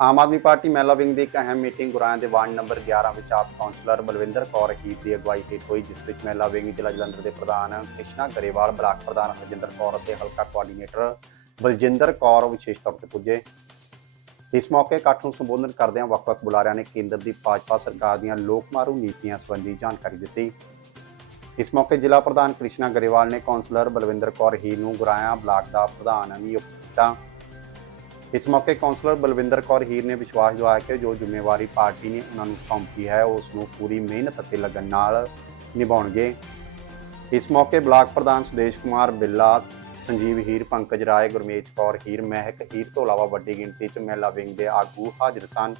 Aam Aadmi party ਮਹਿਲਾ wing ਦੀ ਇੱਕ ਅਹਿਮ ਮੀਟਿੰਗ ਗੁਰਾਇਆਂ ਦੇ ਵਾਰਡ ਨੰਬਰ 11 ਵਿੱਚ ਆਪ ਕੌਂਸਲਰ ਬਲਵਿੰਦਰ ਕੌਰ ਹੀਰ ਦੀ ਅਗਵਾਈ ਹੇਠ ਹੋਈ, ਜਿਸ ਵਿੱਚ ਮਹਿਲਾ ਵਿੰਗ ਜ਼ਿਲ੍ਹਾ ਜਲੰਧਰ ਦੇ ਪ੍ਰਧਾਨ ਕ੍ਰਿਸ਼ਨਾ ਗਰੇਵਾਲ, ਬਲਾਕ ਪ੍ਰਧਾਨ ਹਰਜਿੰਦਰ ਕੌਰ ਅਤੇ ਹਲਕਾ ਕੋਆਰਡੀਨੇਟਰ ਬਲਜਿੰਦਰ ਕੌਰ ਵਿਸ਼ੇਸ਼ ਤੌਰ ਤੇ ਪੁੱਜੇ। ਇਸ ਮੌਕੇ ਇਕੱਠ ਨੂੰ ਸੰਬੋਧਨ ਕਰਦਿਆਂ ਵੱਖ-ਵੱਖ ਬੁਲਾਰਿਆਂ ਨੇ ਕੇਂਦਰ ਦੀ ਭਾਜਪਾ ਸਰਕਾਰ ਦੀਆਂ ਲੋਕ ਮਾਰੂ ਨੀਤੀਆਂ ਸੰਬੰਧੀ ਜਾਣਕਾਰੀ ਦਿੱਤੀ। ਇਸ ਮੌਕੇ ਜ਼ਿਲ੍ਹਾ ਪ੍ਰਧਾਨ ਕ੍ਰਿਸ਼ਨਾ ਗਰੇਵਾਲ ਨੇ ਕੌਂਸਲਰ ਬਲਵਿੰਦਰ ਕੌਰ ਹੀਰ ਨੂੰ ਗੁਰਾਇਆ ਬਲਾਕ ਦਾ ਪ੍ਰਧਾਨ ਨਿਯੁਕਤ ਕੀਤਾ। ਇਸ ਮੌਕੇ ਕੌਂਸਲਰ ਬਲਵਿੰਦਰ ਕੌਰ ਹੀਰ ਨੇ ਵਿਸ਼ਵਾਸ ਦਿਵਾਇਆ ਕਿ ਜੋ ਜ਼ਿੰਮੇਵਾਰੀ ਪਾਰਟੀ ਨੇ ਉਹਨਾਂ ਨੂੰ ਸੌਂਪੀ ਹੈ, ਉਸ ਨੂੰ ਪੂਰੀ ਮਿਹਨਤ ਅਤੇ ਲਗਨ ਨਾਲ ਨਿਭਾਉਣਗੇ। ਇਸ ਮੌਕੇ ਬਲਾਕ ਪ੍ਰਧਾਨ ਸੁਦੇਸ਼ ਕੁਮਾਰ ਬਿੱਲਾ, ਸੰਜੀਵ ਹੀਰ, ਪੰਕਜ ਰਾਏ, ਗੁਰਮੇਜ ਕੌਰ ਹੀਰ, ਮਹਿਕ ਹੀਰ ਤੋਂ ਇਲਾਵਾ ਵੱਡੀ ਗਿਣਤੀ 'ਚ ਮਹਿਲਾ ਵਿੰਗ ਦੇ ਆਗੂ ਹਾਜ਼ਰ ਸਨ।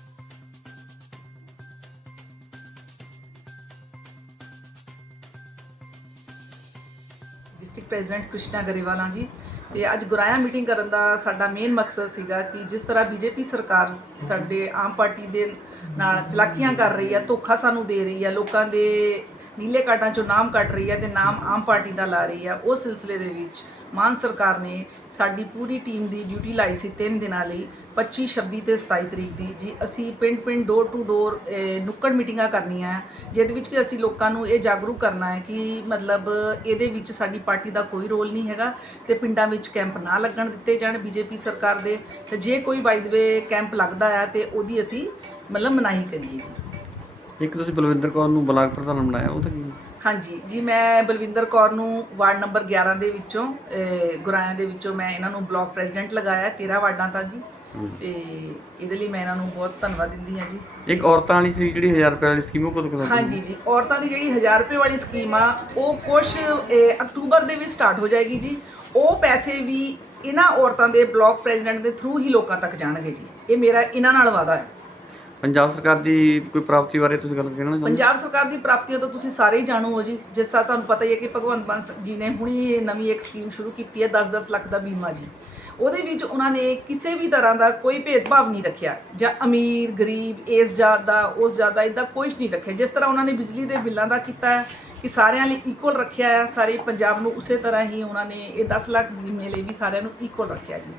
ਡਿਸਟ੍ਰਿਕਟ ਪ੍ਰੈਜ਼ੀਡੈਂਟ ਕ੍ਰਿਸ਼ਨਾ ਗਰੇਵਾਲਾ ਜੀ ਤੇ ਅੱਜ ਗੁਰਾਇਆ ਮੀਟਿੰਗ ਕਰਨ ਦਾ ਸਾਡਾ ਮੇਨ ਮਕਸਦ ਸੀਗਾ ਕਿ ਜਿਸ ਤਰ੍ਹਾਂ ਬੀਜੇਪੀ ਸਰਕਾਰ ਸਾਡੇ ਆਮ ਪਾਰਟੀ ਦੇ ਨਾਲ ਚਲਾਕੀਆਂ ਕਰ ਰਹੀ ਹੈ ਧੋਖਾ ਸਾਨੂੰ ਦੇ ਰਹੀ ਹੈ ਲੋਕਾਂ ਦੇ ਨੀਲੇ ਕਾਰਡਾਂ ਚੋਂ ਨਾਮ ਕੱਟ ਰਹੀ ਹੈ ਤੇ ਨਾਮ ਆਮ ਪਾਰਟੀ ਦਾ ਲਾ ਰਹੀ ਹੈ। ਉਸ ਸਿਲਸਿਲੇ ਦੇ ਵਿੱਚ ਮਾਨ ਸਰਕਾਰ ਨੇ ਸਾਡੀ ਪੂਰੀ ਟੀਮ ਦੀ ਡਿਊਟੀ ਲਾਈ ਸੀ 3 ਦਿਨਾਂ ਲਈ 25 26 ਤੇ 27 ਤਰੀਕ ਦੀ। ਜੀ, ਅਸੀਂ ਪਿੰਡ ਪਿੰਡ ਡੋਰ ਟੂ ਡੋਰ ਨੁੱਕੜ ਮੀਟਿੰਗਾਂ ਕਰਨੀਆਂ ਹੈ, ਜਿਹਦੇ ਵਿੱਚ ਕਿ ਅਸੀਂ ਲੋਕਾਂ ਨੂੰ ਇਹ ਜਾਗਰੂਕ ਕਰਨਾ ਹੈ ਕਿ ਮਤਲਬ ਇਹਦੇ ਵਿੱਚ ਸਾਡੀ ਪਾਰਟੀ ਦਾ ਕੋਈ ਰੋਲ ਨਹੀਂ ਹੈਗਾ ਤੇ ਪਿੰਡਾਂ ਵਿੱਚ ਕੈਂਪ ਨਾ ਲੱਗਣ ਦਿੱਤੇ ਜਾਣ ਬੀਜੇਪੀ ਸਰਕਾਰ ਦੇ। ਤੇ ਜੇ ਕੋਈ ਬਾਈ the ਕੈਂਪ ਲੱਗਦਾ ਹੈ ਤੇ ਉਹਦੀ ਅਸੀਂ ਮਤਲਬ ਮਨਾਹੀ ਕਰੀਏ ਇੱਕ ਤੁਸੀਂ ਬਲਵਿੰਦਰ ਕੌਰ ਨੂੰ ਬਲਾਕ ਪ੍ਰਧਾਨ ਬਣਾਇਆ ਉਹ ਤਾਂ ਕੀ? ਹਾਂਜੀ ਜੀ ਮੈਂ ਬਲਵਿੰਦਰ ਕੌਰ ਨੂੰ ਵਾਰਡ ਨੰਬਰ 11 ਦੇ ਵਿੱਚੋਂ ਗੁਰਾਇਆਂ ਦੇ ਵਿੱਚੋਂ ਮੈਂ ਇਹਨਾਂ ਨੂੰ ਬਲਾਕ ਪ੍ਰੈਜ਼ੀਡੈਂਟ ਲਗਾਇਆ 13 ਵਾਰਡਾਂ ਦਾ ਜੀ। ਤੇ ਇਹਦੇ ਲਈ ਮੈਂ ਇਹਨਾਂ ਨੂੰ ਬਹੁਤ ਧੰਨਵਾਦ ਦਿੰਦੀ ਹਾਂ ਜੀ। ਇੱਕ ਔਰਤਾਂ ਵਾਲੀ ਸੀ ਜਿਹੜੀ 1000 ਰੁਪਏ ਵਾਲੀ ਸਕੀਮ ਉਹ ਕਦੋਂ ਕਦੋਂ ਹਾਂਜੀ ਜੀ ਔਰਤਾਂ ਦੀ ਜਿਹੜੀ 1000 ਰੁਪਏ ਵਾਲੀ ਸਕੀਮ ਆ ਉਹ ਕੁਝ ਅਕਤੂਬਰ ਦੇ ਵਿੱਚ ਸਟਾਰਟ ਹੋ ਜਾਏਗੀ ਜੀ। ਉਹ ਪੈਸੇ ਵੀ ਇਹਨਾਂ ਔਰਤਾਂ ਦੇ ਬਲਾਕ ਪ੍ਰੈਜ਼ੀਡੈਂਟ ਦੇ ਥਰੂ ਹੀ ਲੋਕਾਂ ਤੱਕ ਜਾਣਗੇ ਜੀ। ਇਹ ਮੇਰਾ ਇਹਨਾਂ ਨਾਲ ਵਾਅਦਾ ਹੈ। ਪੰਜਾਬ ਸਰਕਾਰ ਦੀ ਕੋਈ ਪ੍ਰਾਪਤੀ ਬਾਰੇ ਤੁਸੀਂ ਗੱਲ ਕਹਿਣਾ ਚਾਹੁੰਦੇ ਪੰਜਾਬ ਸਰਕਾਰ ਦੀ ਪ੍ਰਾਪਤੀਆਂ ਤੋਂ ਤੁਸੀਂ ਸਾਰੇ ਹੀ ਜਾਣੂ ਹੋ ਜੀ। ਜਿਸ ਤਰ੍ਹਾਂ ਤੁਹਾਨੂੰ ਪਤਾ ਹੀ ਹੈ ਕਿ ਭਗਵੰਤ ਮਾਨ ਜੀ ਨੇ ਹੁਣੀ ਇਹ ਨਵੀਂ ਇੱਕ ਸਕੀਮ ਸ਼ੁਰੂ ਕੀਤੀ ਹੈ 10-10 ਲੱਖ ਦਾ ਬੀਮਾ ਜੀ। ਉਹਦੇ ਵਿੱਚ ਉਹਨਾਂ ਨੇ ਕਿਸੇ ਵੀ ਤਰ੍ਹਾਂ ਦਾ ਕੋਈ ਭੇਦਭਾਵ ਨਹੀਂ ਰੱਖਿਆ। ਜਾਂ ਅਮੀਰ, ਗਰੀਬ, ਇਸ ਜਾਤ ਦਾ ਉਸ ਜਾਤ ਦਾ ਇਦਾਂ ਕੁਝ ਨਹੀਂ ਰੱਖਿਆ। ਜਿਸ ਤਰ੍ਹਾਂ ਉਹਨਾਂ ਨੇ ਬਿਜਲੀ ਦੇ ਬਿੱਲਾਂ ਦਾ ਕੀਤਾ ਹੈ, ਕਿ ਸਾਰਿਆਂ ਲਈ ਇਕੁਅਲ ਰੱਖਿਆ ਹੈ, ਸਾਰੇ ਪੰਜਾਬ ਨੂੰ ਉਸੇ ਤਰ੍ਹਾਂ ਹੀ ਉਹਨਾਂ ਨੇ ਇਹ 10 ਲੱਖ ਬੀਮੇ ਲਈ ਵੀ ਸਾਰਿਆਂ ਨੂੰ ਇਕੁਅਲ ਰੱਖਿਆ ਜੀ।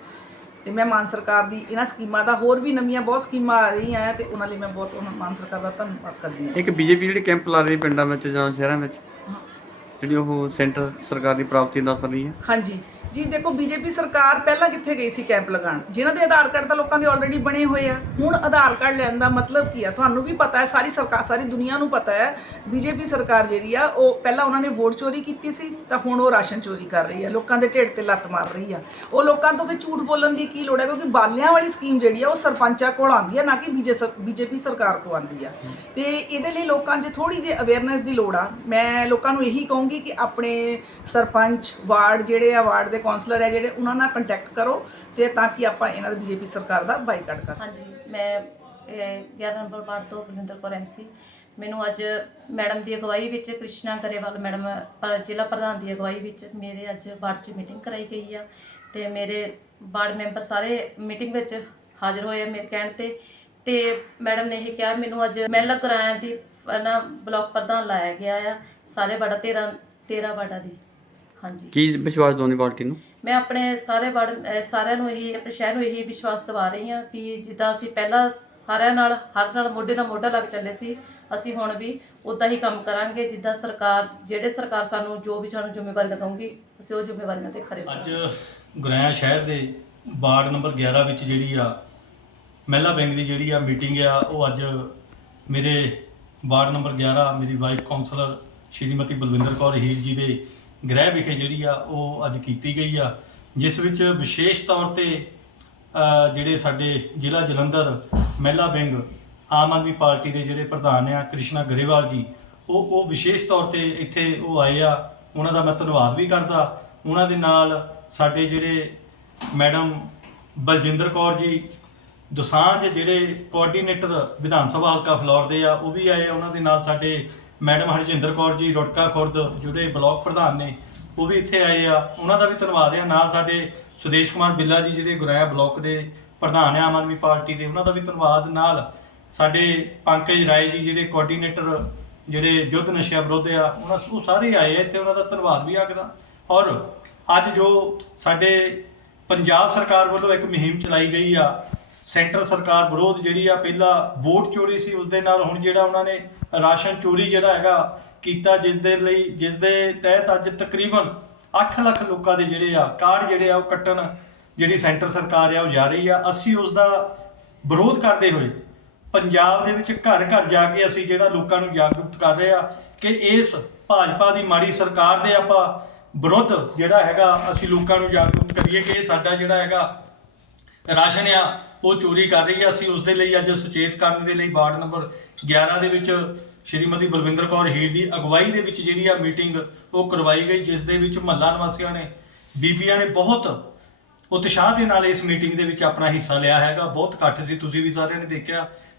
ਤੇ ਮੈਂ ਮਾਨ ਸਰਕਾਰ ਦੀ ਇਹਨਾਂ ਸਕੀਮਾਂ ਦਾ ਹੋਰ ਵੀ ਨਵੀਆਂ ਬਹੁਤ ਸਕੀਮਾਂ ਆ ਰਹੀਆਂ ਆ ਤੇ ਉਹਨਾਂ ਲਈ ਮੈਂ ਬਹੁਤ ਉਹਨਾਂ ਮਾਨ ਸਰਕਾਰ ਦਾ ਧੰਨਵਾਦ ਕਰਦੀ ਹਾਂ। ਇੱਕ ਬੀਜੇਪੀ ਜਿਹੜੇ ਕੈਂਪ ਲਾ ਰਹੀ ਪਿੰਡਾਂ ਵਿੱਚ ਜਾਂ ਸ਼ਹਿਰਾਂ ਵਿੱਚ ਜਿਹੜੀ ਉਹ ਸੈਂਟਰ ਸਰਕਾਰ ਦੀ ਪ੍ਰਾਪਤੀ ਦੱਸ ਰਹੀ ਹੈ? ਹਾਂਜੀ। ਜੀ, ਦੇਖੋ, ਬੀਜੇਪੀ ਸਰਕਾਰ ਪਹਿਲਾਂ ਕਿੱਥੇ ਗਈ ਸੀ ਕੈਂਪ ਲਗਾਉਣ? ਜਿਨ੍ਹਾਂ ਦੇ ਆਧਾਰ ਕਾਰਡ ਤਾਂ ਲੋਕਾਂ ਦੇ ਆਲਰੇਡੀ ਬਣੇ ਹੋਏ ਆ। ਹੁਣ ਆਧਾਰ ਕਾਰਡ ਲੈਣ ਦਾ ਮਤਲਬ ਕੀ ਆ? ਤੁਹਾਨੂੰ ਵੀ ਪਤਾ ਹੈ, ਸਾਰੀ ਸਰਕਾਰ ਸਾਰੀ ਦੁਨੀਆ ਨੂੰ ਪਤਾ ਹੈ, ਬੀਜੇਪੀ ਸਰਕਾਰ ਜਿਹੜੀ ਆ, ਉਹ ਪਹਿਲਾਂ ਉਹਨਾਂ ਨੇ ਵੋਟ ਚੋਰੀ ਕੀਤੀ ਸੀ, ਤਾਂ ਹੁਣ ਉਹ ਰਾਸ਼ਨ ਚੋਰੀ ਕਰ ਰਹੀ ਆ। ਲੋਕਾਂ ਦੇ ਢਿੱਡ ਤੇ ਲੱਤ ਮਾਰ ਰਹੀ ਆ। ਉਹ ਲੋਕਾਂ ਤੋਂ ਫਿਰ ਝੂਠ ਬੋਲਣ ਦੀ ਕੀ ਲੋੜ ਹੈ? ਕਿਉਂਕਿ ਬਾਲਿਆਂ ਵਾਲੀ ਸਕੀਮ ਜਿਹੜੀ ਆ, ਉਹ ਸਰਪੰਚਾਂ ਕੋਲ ਆਉਂਦੀ ਆ, ਨਾ ਕਿ ਬੀਜੇਪੀ ਸਰਕਾਰ ਕੋਲ ਆਉਂਦੀ ਆ। ਤੇ ਇਹਦੇ ਲਈ ਲੋਕਾਂ 'ਚ ਥੋੜੀ ਜਿਹੀ ਅਵੇਅਰਨੈਸ ਦੀ ਲੋੜ ਆ। ਮੈਂ ਲੋਕਾਂ ਨੂੰ ਇਹੀ ਕਹੂੰਗੀ ਕਿ ਆਪਣੇ ਸਰਪੰਚ, ਵਾਰਡ ਜਿਹੜੇ ਆ, ਵਾਰਡ ਦੇ ਕਾਉਂਸਲਰ ਹੈ ਜਿਹੜੇ ਉਹਨਾਂ ਨਾਲ ਕੰਟੈਕਟ ਕਰੋ ਤੇ ਤਾਂ ਕਿ ਆਪਾਂ ਇਹਨਾਂ ਦੀ ਬੀਜੇਪੀ ਸਰਕਾਰ ਦਾ ਬਾਈਕਾਟ ਕਰ ਸਕੀਏ। ਹਾਂਜੀ ਮੈਂ ਇਹ, 11 ਨੰਬਰ ਵਾਰਡ ਤੋਂ ਬਲਿੰਦਰ ਕੌਰ ਐਮਸੀ ਮੈਨੂੰ ਅੱਜ ਮੈਡਮ ਦੀ ਅਗਵਾਈ ਵਿੱਚ ਕ੍ਰਿਸ਼ਨਾ ਗਰੇਵਾਲ ਮੈਡਮ ਜ਼ਿਲ੍ਹਾ ਪ੍ਰਧਾਨ ਦੀ ਅਗਵਾਈ ਵਿੱਚ ਮੇਰੇ ਅੱਜ ਵਾਰਡ 'ਚ ਮੀਟਿੰਗ ਕਰਾਈ ਗਈ ਆ ਤੇ ਮੇਰੇ ਵਾਰਡ ਮੈਂਬਰ ਸਾਰੇ ਮੀਟਿੰਗ ਵਿੱਚ ਹਾਜ਼ਰ ਹੋਏ ਆ ਮੇਰੇ ਕਹਿਣ ਤੇ। ਤੇ ਮੈਡਮ ਨੇ ਇਹ ਕਿਹਾ ਮੈਨੂੰ ਅੱਜ ਮਹਿਲਾ ਕਿਰਾਇਆਂ ਦੀ ਫ- ਨਾ ਬਲਾਕ ਪ੍ਰਧਾਨ ਲਾਇਆ ਗਿਆ ਆ ਸਾਰੇ ਵਾਰਡਾਂ 13 13 ਵਾਰਡਾਂ ਦੀ। ਹਾਂਜੀ। ਕੀ ਵਿਸ਼ਵਾਸ ਦਿਵਾਉਂਦੀ ਪਾਰਟੀ ਨੂੰ? ਮੈਂ ਆਪਣੇ ਸਾਰੇ ਅਹ ਸਾਰਿਆਂ ਨੂੰ ਇਹੀ ਆਪਣੇ ਸ਼ਹਿਰ ਨੂੰ ਇਹੀ ਵਿਸ਼ਵਾਸ ਦਿਵਾ ਰਹੀ ਹਾਂ ਕਿ ਜਿੱਦਾਂ ਅਸੀਂ ਪਹਿਲਾਂ ਸਾਰਿਆਂ ਨਾਲ ਹਰ ਨਾਲ ਮੋਢੇ ਨਾਲ ਮੋਢਾ ਲੱਗ ਚੱਲੇ ਸੀ ਅਸੀਂ ਹੁਣ ਵੀ ਉਦਾਂ ਹੀ ਕੰਮ ਕਰਾਂਗੇ ਜਿੱਦਾਂ ਸਰਕਾਰ ਜਿਹੜੇ ਸਰਕਾਰ ਸਾਨੂੰ ਜੋ ਵੀ ਸਾਨੂੰ ਜ਼ਿੰਮੇਵਾਰੀਆਂ ਦਊਗੀ ਅਸੀਂ ਉਹ ਜ਼ਿੰਮੇਵਾਰੀਆਂ ਤੇ ਖਰੇ ਅੱਜ ਉਤਰਾਂਗੇ ਗੁਰੈਆ ਸ਼ਹਿਰ ਦੇ ਵਾਰਡ ਨੰਬਰ 11 ਵਿੱਚ ਜਿਹੜੀ ਆ ਮਹਿਲਾ ਬੈਂਕ ਦੀ ਜਿਹੜੀ ਆ ਮੀਟਿੰਗ ਆ ਉਹ ਅੱਜ ਮੇਰੇ ਵਾਰਡ ਨੰਬਰ 11 ਮੇਰੀ ਵਾਈਫ ਕਾਉਂਸਲਰ ਸ਼੍ਰੀਮਤੀ ਬਲਵਿੰਦਰ ਕੌਰ ਹੀਰ ਜੀ ਦੇ ਗ੍ਰਹਿ ਵਿਖੇ ਜਿਹੜੀ ਆ, ਉਹ ਅੱਜ ਕੀਤੀ ਗਈ ਆ, ਜਿਸ ਵਿੱਚ ਵਿਸ਼ੇਸ਼ ਤੌਰ ਤੇ ਜਿਹੜੇ ਸਾਡੇ ਜ਼ਿਲ੍ਹਾ ਜਲੰਧਰ, ਮਹਿਲਾ ਵਿੰਗ, ਆਮ ਆਦਮੀ ਪਾਰਟੀ ਦੇ ਜਿਹੜੇ ਪ੍ਰਧਾਨ ਆ, ਕ੍ਰਿਸ਼ਨਾ ਗਰੇਵਾਲ ਜੀ, ਉਹ ਉਹ ਵਿਸ਼ੇਸ਼ ਤੌਰ ਤੇ ਇੱਥੇ ਉਹ ਆਏ ਆ, ਉਹਨਾਂ ਦਾ ਮੈਂ ਧੰਨਵਾਦ ਵੀ ਕਰਦਾ। ਉਹਨਾਂ ਦੇ ਨਾਲ ਸਾਡੇ ਜਿਹੜੇ ਮੈਡਮ ਬਲਜਿੰਦਰ ਕੌਰ ਜੀ, ਦੁਸਾਂਝ ਜਿਹੜੇ ਕੋਆਰਡੀਨੇਟਰ ਵਿਧਾਨ ਸਭਾ ਹਲਕਾ ਫਲੌਰ ਦੇ ਆ, ਉਹ ਵੀ ਆਏ ਆ, ਉਹਨਾਂ ਦੇ ਨਾਲ ਸਾਡੇ ਮੈਡਮ ਹਰਜਿੰਦਰ ਕੌਰ ਜੀ, ਰੁੜਕਾ ਖੁਰਦ ਜਿਹੜੇ ਬਲਾਕ ਪ੍ਰਧਾਨ ਨੇ, ਉਹ ਵੀ ਇੱਥੇ ਆਏ ਆ। ਉਹਨਾਂ ਦਾ ਵੀ ਧੰਨਵਾਦ ਆ ਨਾਲ ਸਾਡੇ ਸੁਦੇਸ਼ ਕੁਮਾਰ ਬਿੱਲਾ ਜੀ, ਜਿਹੜੇ ਗੁਰਾਇਆ ਬਲਾਕ ਦੇ ਪ੍ਰਧਾਨ ਆ ਆਮ ਆਦਮੀ ਪਾਰਟੀ ਦੇ, ਉਹਨਾਂ ਦਾ ਵੀ ਧੰਨਵਾਦ। ਨਾਲ ਸਾਡੇ ਪੰਕਜ ਰਾਏ ਜੀ, ਜਿਹੜੇ ਕੋਆਰਡੀਨੇਟਰ ਜਿਹੜੇ ਯੁੱਧ ਨਸ਼ਾ ਵਿਰੋਧ ਆ, ਉਹਨਾਂ ਉਹ ਸਾਰੇ ਆਏ ਆ ਇੱਥੇ। ਉਹਨਾਂ ਦਾ ਧੰਨਵਾਦ ਵੀ ਆਖਦਾ ਔਰ ਅੱਜ ਜੋ ਸਾਡੇ ਪੰਜਾਬ ਸਰਕਾਰ ਵੱਲੋਂ ਇੱਕ ਮੁਹਿੰਮ ਚਲਾਈ ਗਈ ਆ ਸੈਂਟਰ ਸਰਕਾਰ ਵਿਰੋਧ ਜਿਹੜੀ ਆ, ਪਹਿਲਾਂ ਵੋਟ ਚੋਰੀ ਸੀ ਉਸ ਦੇ ਨਾਲ ਹੁਣ ਜਿਹੜਾ ਉਹਨਾਂ ਨੇ ਰਾਸ਼ਨ ਚੋਰੀ ਜਿਹੜਾ ਹੈਗਾ ਕੀਤਾ ਜਿਸ ਦੇ ਲਈ ਜਿਸ ਦੇ ਤਹਿਤ ਅੱਜ ਤਕਰੀਬਨ 8 ਲੱਖ ਲੋਕਾਂ ਦੇ ਜਿਹੜੇ ਆ, ਕਾਰਡ ਜਿਹੜੇ ਆ, ਉਹ ਕੱਟਣ ਜਿਹੜੀ ਸੈਂਟਰ ਸਰਕਾਰ ਆ, ਉਹ ਜਾ ਰਹੀ ਆ। ਅਸੀਂ ਉਸ ਦਾ ਵਿਰੋਧ ਕਰਦੇ ਹੋਏ ਪੰਜਾਬ ਦੇ ਵਿੱਚ ਘਰ ਘਰ ਜਾ ਕੇ ਅਸੀਂ ਜਿਹੜਾ ਲੋਕਾਂ ਨੂੰ ਜਾਗਰੂਕ ਕਰ ਰਹੇ ਆ ਕਿ ਇਸ ਭਾਜਪਾ ਦੀ ਮਾੜੀ ਸਰਕਾਰ ਦੇ ਆਪਾਂ ਵਿਰੁੱਧ ਜਿਹੜਾ ਹੈਗਾ, ਅਸੀਂ ਲੋਕਾਂ ਨੂੰ ਜਾਗਰੂਕ ਕਰੀਏ ਕਿ ਇਹ ਸਾਡਾ ਜਿਹੜਾ ਹੈਗਾ ਰਾਸ਼ਨ ਆ, ਉਹ ਚੋਰੀ ਕਰ ਰਹੀ ਆ। ਅਸੀਂ ਉਸ ਦੇ ਲਈ ਅੱਜ ਸੁਚੇਤ ਕਰਨ ਦੇ ਲਈ ਵਾਰਡ ਨੰਬਰ 11 ਦੇ ਵਿੱਚ ਸ਼੍ਰੀਮਤੀ ਬਲਵਿੰਦਰ ਕੌਰ ਹੀਰ ਦੀ ਅਗਵਾਈ ਦੇ ਵਿੱਚ ਜਿਹੜੀ ਆ ਮੀਟਿੰਗ ਉਹ ਕਰਵਾਈ ਗਈ, ਜਿਸ ਦੇ ਵਿੱਚ ਮਹੱਲਾ ਨਿਵਾਸੀਆਂ ਨੇ, ਬੀਬੀਆਂ ਨੇ ਬਹੁਤ ਉਤਸ਼ਾਹ ਦੇ ਨਾਲ ਇਸ ਮੀਟਿੰਗ ਦੇ ਵਿੱਚ ਆਪਣਾ ਹਿੱਸਾ ਲਿਆ ਹੈਗਾ। ਬਹੁਤ ਇਕੱਠ ਸੀ, ਤੁਸੀਂ ਵੀ ਸਾਰਿਆਂ ਨੇ ਦੇਖਿਆ।